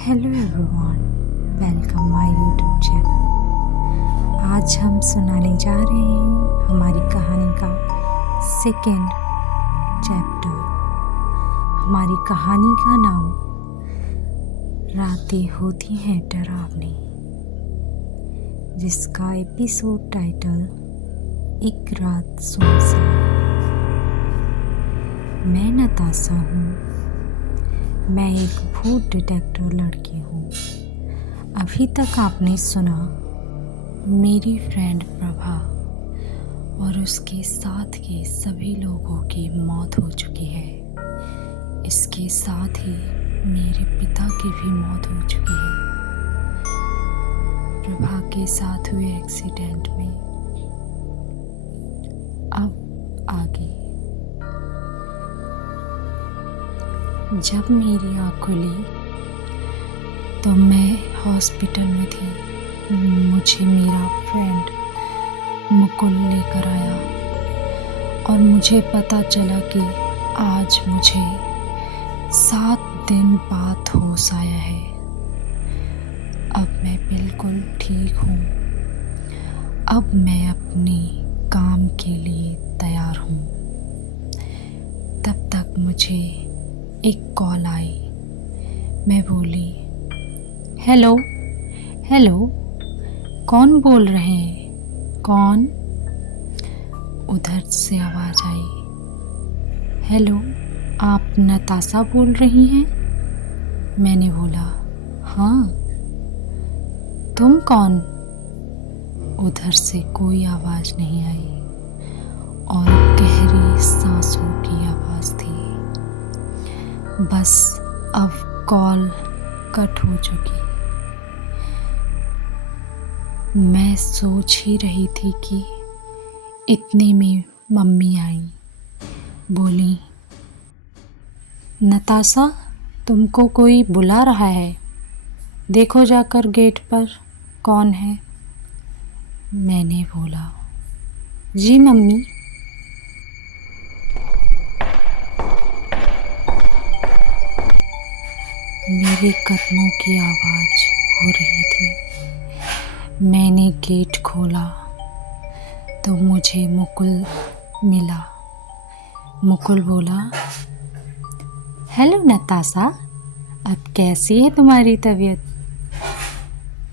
Hello everyone, welcome my YouTube channel. आज हम सुनाने जा रहे हैं हमारी कहानी का सेकेंड चैप्टर। हमारी कहानी का नाम रातें होती हैं डरावनी, जिसका एपिसोड टाइटल एक रात सुनसान। मैं नताशा हूँ। मैं एक भूत डिटेक्टिव लड़की हूँ। अभी तक आपने सुना मेरी फ्रेंड प्रभा और उसके साथ के सभी लोगों की मौत हो चुकी है। इसके साथ ही मेरे पिता की भी मौत हो चुकी है प्रभा के साथ हुए एक्सीडेंट में। अब आगे। जब मेरी आँख खुली तो मैं हॉस्पिटल में थी। मुझे मेरा फ्रेंड मुकुल लेकर आया और मुझे पता चला कि आज मुझे 7 दिन बाद होश आया है। अब मैं बिल्कुल ठीक हूँ। अब मैं अपने काम के लिए तैयार हूँ। तब तक मुझे एक कॉल आई। मैं बोली, हेलो हेलो, कौन बोल रहे हैं? कौन? उधर से आवाज़ आई, हेलो, आप नताशा बोल रही हैं? मैंने बोला, हाँ। तुम कौन? उधर से कोई आवाज़ नहीं आई और गहरी सांसों की आवाज़ थी। बस अब कॉल कट हो चुकी। मैं सोच ही रही थी कि इतने में मम्मी आई। बोली, नताशा, तुमको कोई बुला रहा है, देखो जाकर गेट पर कौन है। मैंने बोला, जी मम्मी। मेरे कदमों की आवाज़ हो रही थी। मैंने गेट खोला तो मुझे मुकुल मिला। मुकुल बोला, हेलो नताशा, अब कैसी है तुम्हारी तबीयत?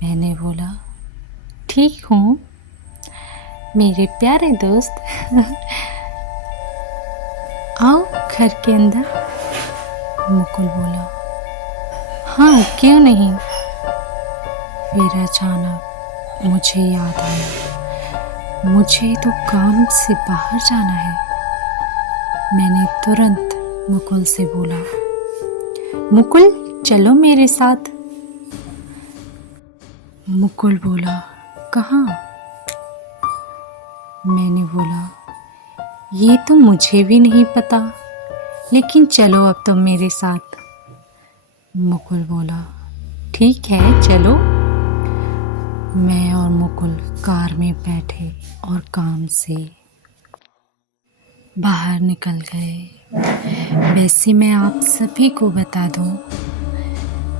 मैंने बोला, ठीक हूँ मेरे प्यारे दोस्त। आओ घर के अंदर। मुकुल बोला, हाँ क्यों नहीं। फिर अचानक मुझे याद आया, मुझे तो काम से बाहर जाना है। मैंने तुरंत मुकुल से बोला, मुकुल चलो मेरे साथ। मुकुल बोला, कहाँ? मैंने बोला, ये तो मुझे भी नहीं पता, लेकिन चलो अब तुम मेरे साथ। मुकुल बोला, ठीक है चलो। मैं और मुकुल कार में बैठे और काम से बाहर निकल गए। वैसे मैं आप सभी को बता दूं,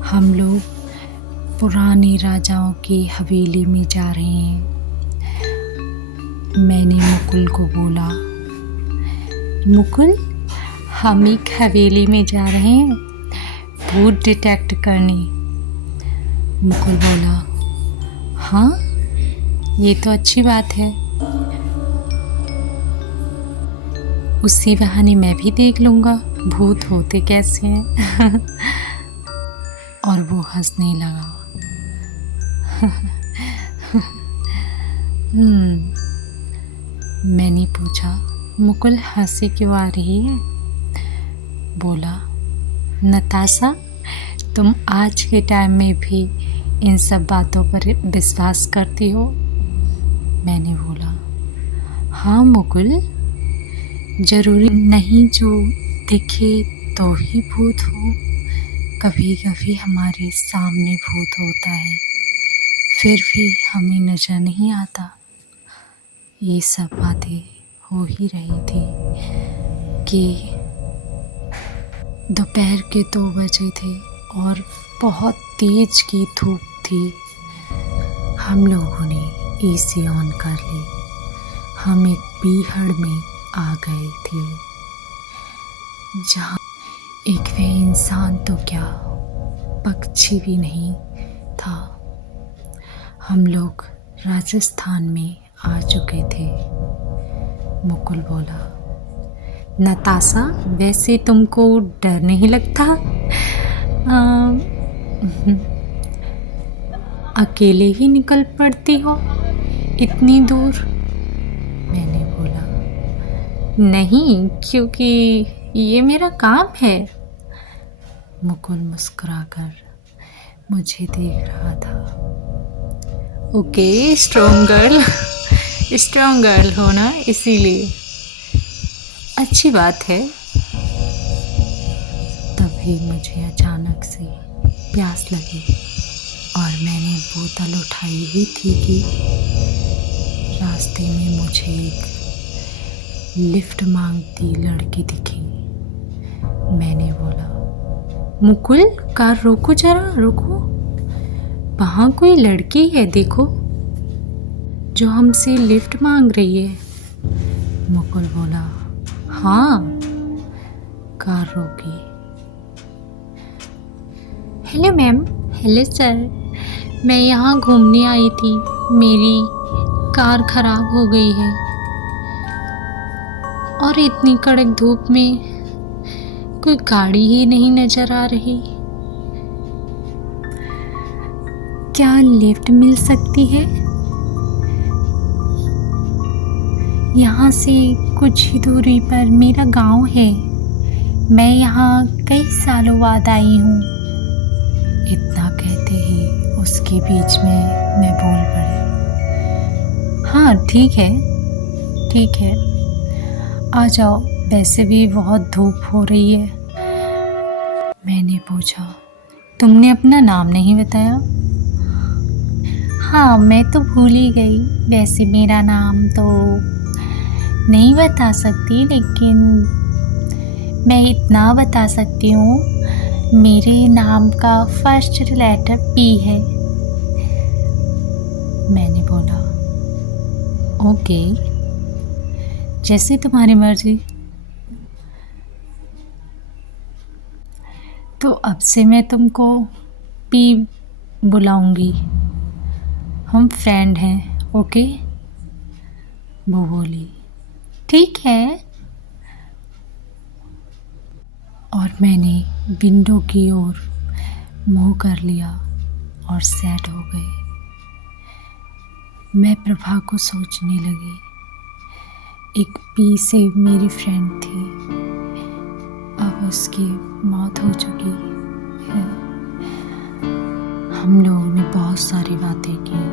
हम लोग पुराने राजाओं की हवेली में जा रहे हैं। मैंने मुकुल को बोला, मुकुल, हम एक हवेली में जा रहे हैं भूत डिटेक्ट करने। मुकुल बोला, हाँ ये तो अच्छी बात है, उसी बहाने मैं भी देख लूँगा भूत होते कैसे हैं। और वो हंसने लगा। मैंने पूछा, मुकुल हंसी क्यों आ रही है? बोला, नताशा, तुम आज के टाइम में भी इन सब बातों पर विश्वास करती हो? मैंने बोला, हाँ मुकुल, जरूरी नहीं जो दिखे तो ही भूत हो। कभी कभी हमारे सामने भूत होता है, फिर भी हमें नजर नहीं आता। ये सब बातें हो ही रही थी कि दोपहर के 2 बजे थे और बहुत तेज की धूप थी। हम लोगों ने एसी ऑन कर ली। हम एक पीहड़ में आ गए थे जहाँ एक वे इंसान तो क्या, पक्षी भी नहीं था। हम लोग राजस्थान में आ चुके थे। मुकुल बोला, नताशा वैसे तुमको डर नहीं लगता? अकेले ही निकल पड़ती हो इतनी दूर? मैंने बोला, नहीं, क्योंकि ये मेरा काम है। मुकुल मुस्कुराकर मुझे देख रहा था। ओके, स्ट्रॉन्ग गर्ल हो ना, इसीलिए अच्छी बात है। तभी मुझे अचानक से प्यास लगी और मैंने बोतल उठाई ही थी कि रास्ते में मुझे एक लिफ्ट मांगती लड़की दिखी। मैंने बोला, मुकुल, कार रोको, जरा रोको, वहाँ कोई लड़की है देखो जो हमसे लिफ्ट मांग रही है। मुकुल बोला, हाँ। कार रोकी। Hello ma'am. हेलो सर, मैं यहाँ घूमने आई थी, मेरी कार खराब हो गई है और इतनी कड़क धूप में कोई गाड़ी ही नहीं नजर आ रही। क्या लिफ्ट मिल सकती है? यहाँ से कुछ ही दूरी पर मेरा गांव है। मैं यहाँ कई सालों बाद आई हूँ। इतना कहते ही उसके बीच में मैं बोल पड़ी, हाँ ठीक है, आ जाओ, वैसे भी बहुत धूप हो रही है। मैंने पूछा, तुमने अपना नाम नहीं बताया? हाँ, मैं तो भूल ही गई। वैसे मेरा नाम तो नहीं बता सकती, लेकिन मैं इतना बता सकती हूँ, मेरे नाम का फर्स्ट लेटर पी है। मैंने बोला, ओके, जैसे तुम्हारी मर्जी। तो अब से मैं तुमको पी बुलाऊंगी, हम फ्रेंड हैं, ओके? वो बोली, ठीक है। और मैंने विंडो की ओर मुँह कर लिया और सेट हो गई। मैं प्रभा को सोचने लगी, एक पी से मेरी फ्रेंड थी, अब उसकी मौत हो चुकी है। हम लोगों ने बहुत सारी बातें की,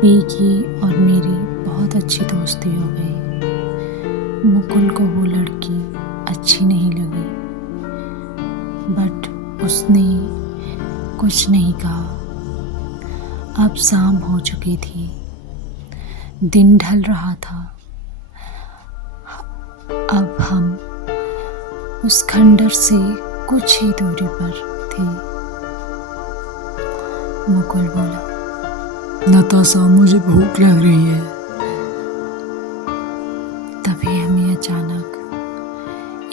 पी की और मेरी बहुत अच्छी दोस्ती हो गई। मुकुल को वो लड़की अच्छी नहीं लगी, बट उसने कुछ नहीं कहा। अब शाम हो चुकी थी, दिन ढल रहा था। अब हम उस खंडर से कुछ ही दूरी पर थे। मुकुल बोला, नताशा, मुझे भूख लग रही है। तभी हमें अचानक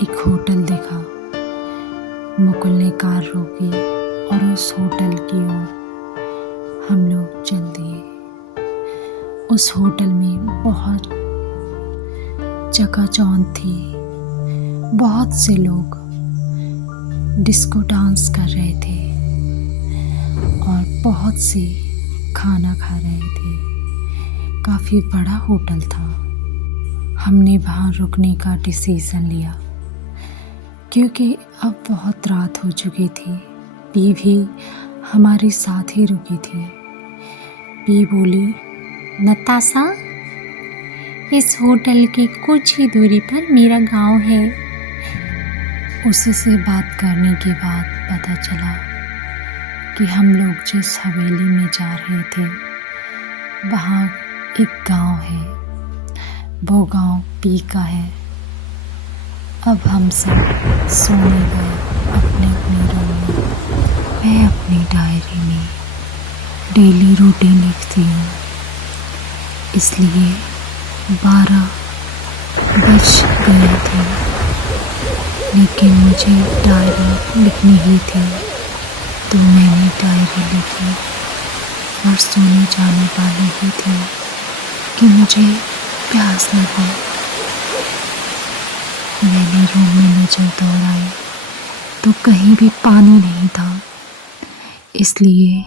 एक होटल दिखा। मुकुल ने कार रोकी और उस होटल की ओर हम लोग चल दिए। उस होटल में बहुत चकाचौंध थी, बहुत से लोग डिस्को डांस कर रहे थे और बहुत से खाना खा रहे थे। काफ़ी बड़ा होटल था। हमने वहाँ रुकने का डिसीज़न लिया क्योंकि अब बहुत रात हो चुकी थी। पी भी हमारे साथ ही रुकी थी। पी बोली, नताशा, इस होटल की कुछ ही दूरी पर मेरा गांव है। उससे बात करने के बाद पता चला कि हम लोग जिस हवेली में जा रहे थे वहाँ एक गांव है। वो गांव पी का है। अब हम सब सोने गए अपने अपने रूम में। मैं अपनी डायरी में डेली रूटीन लिखती हूँ, इसलिए 12 बज गए थे, लेकिन मुझे डायरी लिखनी ही थी, तो मैंने डायरी लिखी और सोने जाने वाली ही थी कि मुझे प्यास लगी। मैंने रूम में नजर दौड़ाई तो कहीं भी पानी नहीं था, इसलिए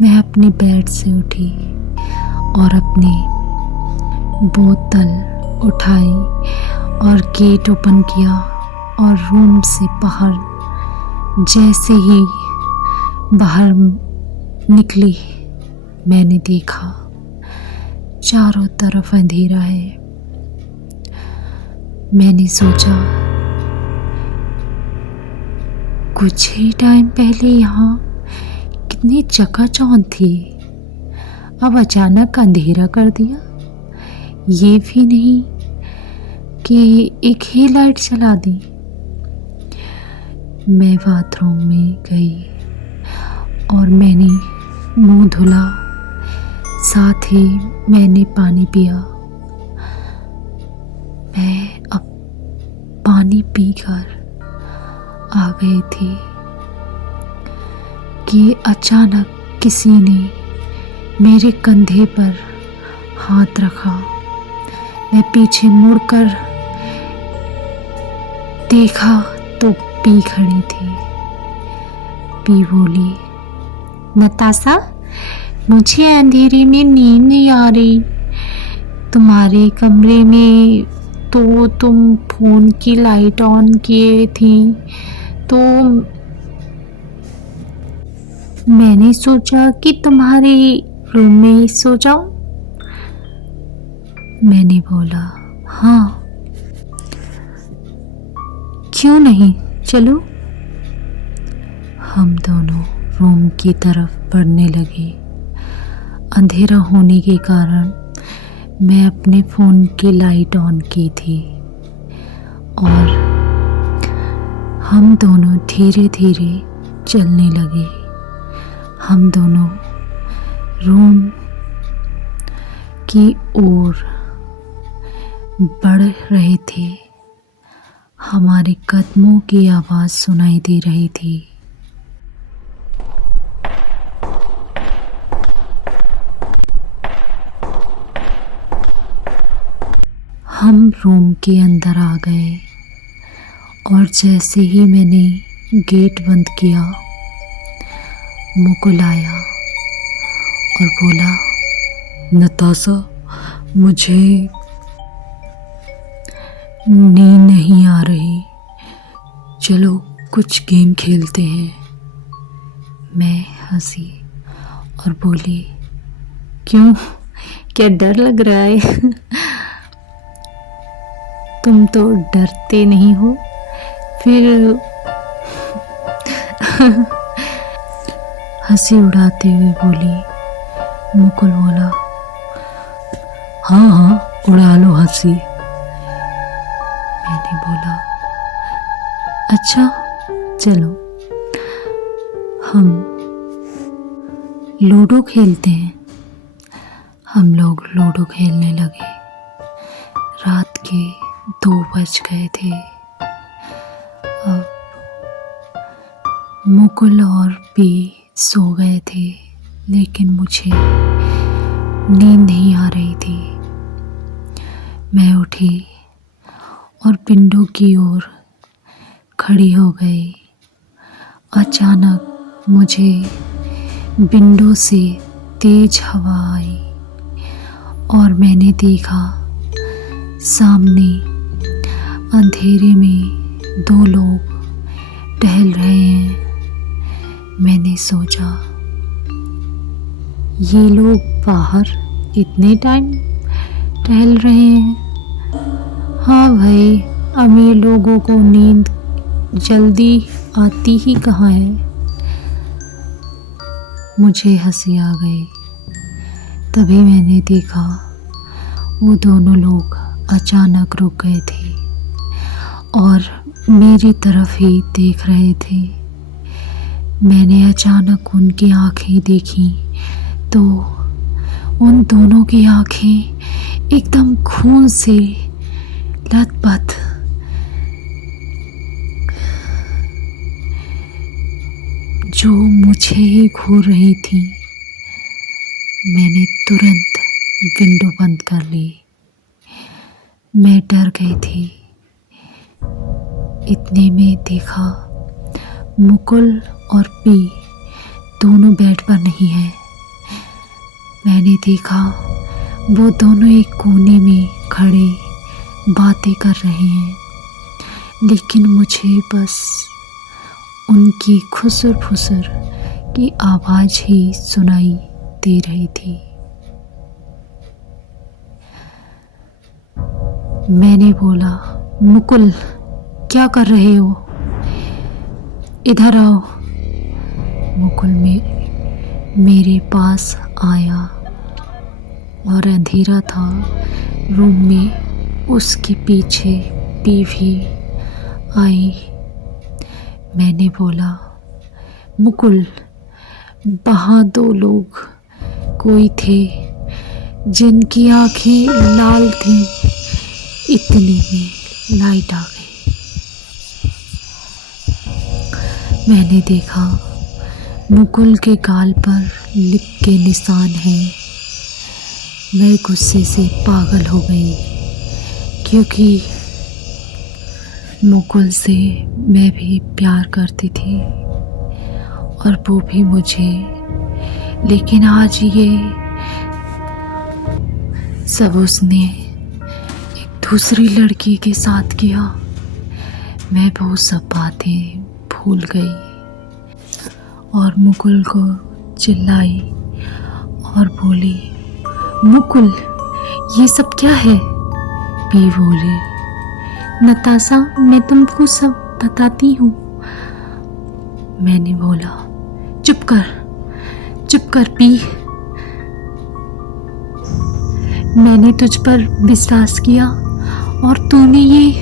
मैं अपने बेड से उठी और अपनी बोतल उठाई और गेट ओपन किया और रूम से बाहर जैसे ही बाहर निकली मैंने देखा चारों तरफ अंधेरा है। मैंने सोचा कुछ ही टाइम पहले यहाँ कितनी चकाचौंध थी, अब अचानक अंधेरा कर दिया। ये भी नहीं कि एक ही लाइट जला दी। मैं बाथरूम में गई और मैंने मुंह धुला, साथ ही मैंने पानी पिया। मैं अब पानी पीकर आ गई थी कि अचानक किसी ने मेरे कंधे पर हाथ रखा। मैं पीछे मुड़कर देखा तो पी खड़ी थी। पी बोली, नताशा, मुझे अंधेरे में नींद नहीं आ रही। तुम्हारे कमरे में तो तुम फ़ोन की लाइट ऑन किए थी, तो मैंने सोचा कि तुम्हारे रूम में ही सो जाऊं। मैंने बोला, हाँ, क्यों नहीं, चलो। हम दोनों रूम की तरफ बढ़ने लगे। अंधेरा होने के कारण मैं अपने फ़ोन की लाइट ऑन की थी और हम दोनों धीरे धीरे चलने लगे। हम दोनों रूम की ओर बढ़ रहे थे। हमारे कदमों की आवाज़ सुनाई दे रही थी। हम रूम के अंदर आ गए और जैसे ही मैंने गेट बंद किया, मुकुल आया और बोला, नताशा, मुझे नींद नहीं आ रही, चलो कुछ गेम खेलते हैं। मैं हंसी और बोली, क्यों, क्या डर लग रहा है? तुम तो डरते नहीं हो, फिर हंसी उड़ाते हुए बोली। मुकुल बोला, हाँ हाँ, उड़ा लो हंसी। मैंने बोला, अच्छा चलो हम लूडो खेलते हैं। हम लोग लूडो खेलने लगे। रात के 2 बज गए थे। अब मुकुल और पी सो गए थे, लेकिन मुझे नींद नहीं आ रही थी। मैं उठी और विंडो की ओर खड़ी हो गई। अचानक मुझे विंडो से तेज हवा आई और मैंने देखा सामने अंधेरे में 2 लोग टहल रहे हैं। मैंने सोचा, ये लोग बाहर इतने टाइम टहल रहे हैं। हाँ भाई, अमीर लोगों को नींद जल्दी आती ही कहाँ है। मुझे हंसी आ गई। तभी मैंने देखा वो दोनों लोग अचानक रुक गए थे और मेरी तरफ ही देख रहे थे। मैंने अचानक उनकी आंखें देखी तो उन दोनों की आंखें एकदम खून से लथपथ, जो मुझे ही घूर रही थी। मैंने तुरंत विंडो बंद कर ली। मैं डर गई थी। इतने में देखा मुकुल और पी दोनों बेड पर नहीं है। मैंने देखा वो दोनों एक कोने में खड़े बातें कर रहे हैं, लेकिन मुझे बस उनकी खुसर फुसर की आवाज़ ही सुनाई दे रही थी। मैंने बोला, मुकुल क्या कर रहे हो? इधर आओ। मुकुल मेरे पास आया और अंधेरा था रूम में। उसके पीछे पी भी आई। मैंने बोला, मुकुल वहाँ 2 लोग कोई थे जिनकी आंखें लाल थीं। इतने में लाइट आ गई। मैंने देखा मुकुल के गाल पर लिप के निशान हैं। मैं गुस्से से पागल हो गई, क्योंकि मुकुल से मैं भी प्यार करती थी और वो भी मुझे। लेकिन आज ये सब उसने एक दूसरी लड़की के साथ किया। मैं वो सब बातें भूल गई और मुकुल को चिल्लाई और बोली, मुकुल ये सब क्या है? पी बोली, नताशा मैं तुमको सब बताती हूँ। मैंने बोला, चुप कर पी। मैंने तुझ पर विश्वास किया और तूने ये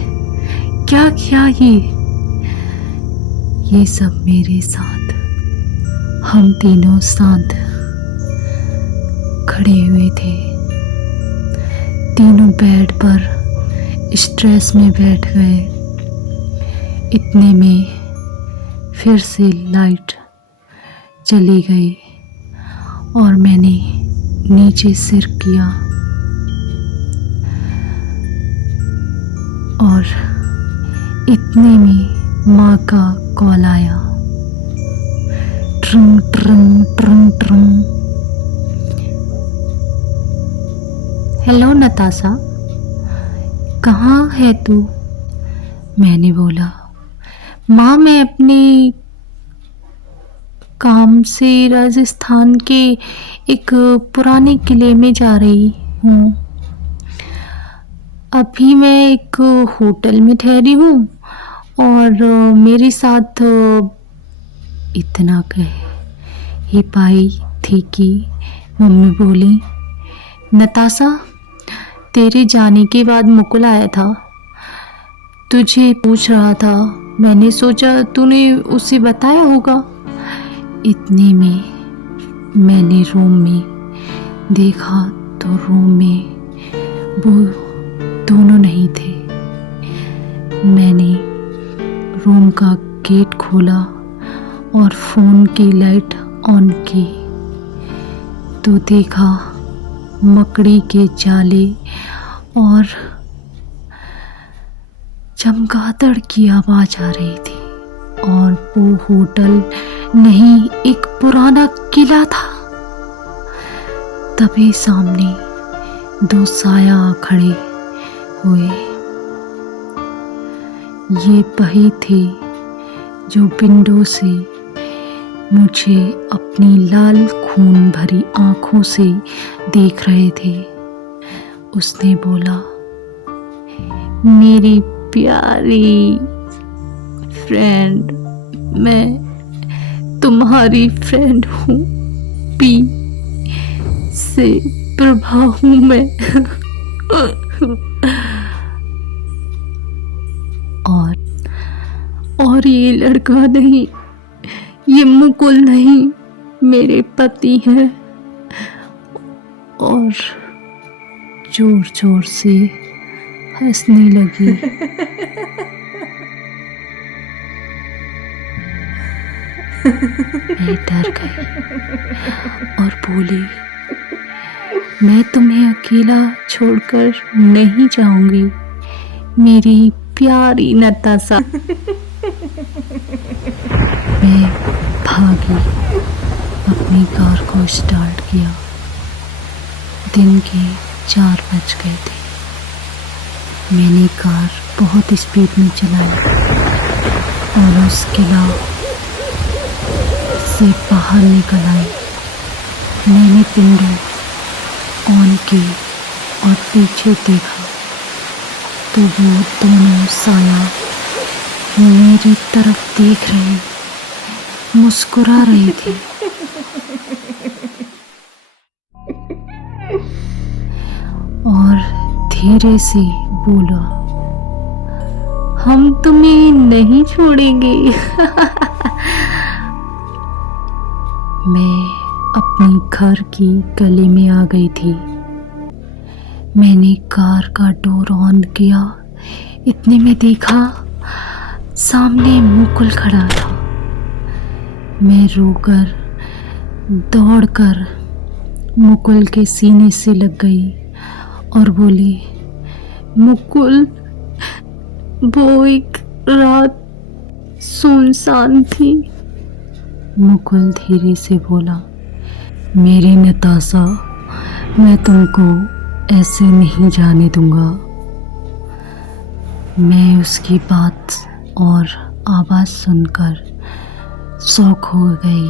क्या किया? ये सब मेरे साथ। हम तीनों साथ खड़े हुए थे। तीनों बेड पर स्ट्रेस में बैठ गए। इतने में फिर से लाइट चली गई और मैंने नीचे सिर किया और इतने में माँ का कॉल आया। ट्रंग ट्रंग ट्रंग ट्रंग। हेलो नताशा, कहाँ है तू? मैंने बोला, माँ मैं अपने काम से राजस्थान के एक पुराने किले में जा रही हूँ। अभी मैं एक होटल में ठहरी हूँ और मेरे साथ इतना कह ही पाई थी कि मम्मी बोली, नताशा तेरे जाने के बाद मुकुल आया था, तुझे पूछ रहा था। मैंने सोचा तूने उसे बताया होगा। इतने में मैंने रूम में देखा तो रूम में वो दोनों नहीं थे। मैंने रूम का गेट खोला और फ़ोन की लाइट ऑन की तो देखा मकड़ी के जाले और चमगादड़ की आवाज़ आ रही थी। और वो होटल नहीं, एक पुराना किला था। तभी सामने 2 साया खड़े हुए। ये वही थे जो विंडो से मुझे अपनी लाल खून भरी आंखों से देख रहे थे। उसने बोला, मेरी प्यारी फ्रेंड, मैं तुम्हारी फ्रेंड हूँ। पी से प्रभा हूँ मैं। और ये लड़का नहीं, ये मुकुल नहीं, मेरे पति हैं। और जोर जोर से हंसने लगी। मैं डर गई और बोली, मैं तुम्हें अकेला छोड़कर नहीं जाऊंगी मेरी प्यारी नताशा। मैं भागी, अपनी कार को स्टार्ट किया। दिन के 4 बज गए थे। मैंने कार बहुत स्पीड में चलाई और उस किला से बाहर निकल आई। मैंने विंडो ऑन की और पीछे देखा तो वो दोनों साया मेरी तरफ देख रहे, मुस्कुरा रही थी। और धीरे से बोला, हम तुम्हें नहीं छोड़ेंगे। मैं अपनी घर की गली में आ गई थी। मैंने कार का डोर ऑन किया। इतने में देखा सामने मुकुल खड़ा था। मैं रोकर दौड़कर मुकुल के सीने से लग गई और बोली, मुकुल, वो एक रात सुनसान थी। मुकुल धीरे से बोला, मेरी नताशा, मैं तुमको ऐसे नहीं जाने दूंगा। मैं उसकी बात और आवाज़ सुनकर शॉक हो गई।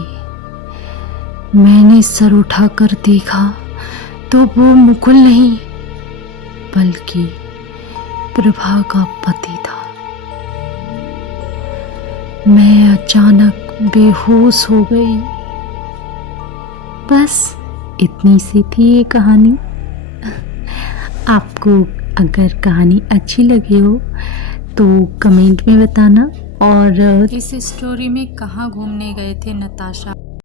मैंने सर उठाकर देखा तो वो मुकुल नहीं बल्कि प्रभा का पति था। मैं अचानक बेहोश हो गई। बस इतनी सी थी ये कहानी। आपको अगर कहानी अच्छी लगी हो तो कमेंट में बताना। और इस स्टोरी में कहाँ घूमने गए थे नताशा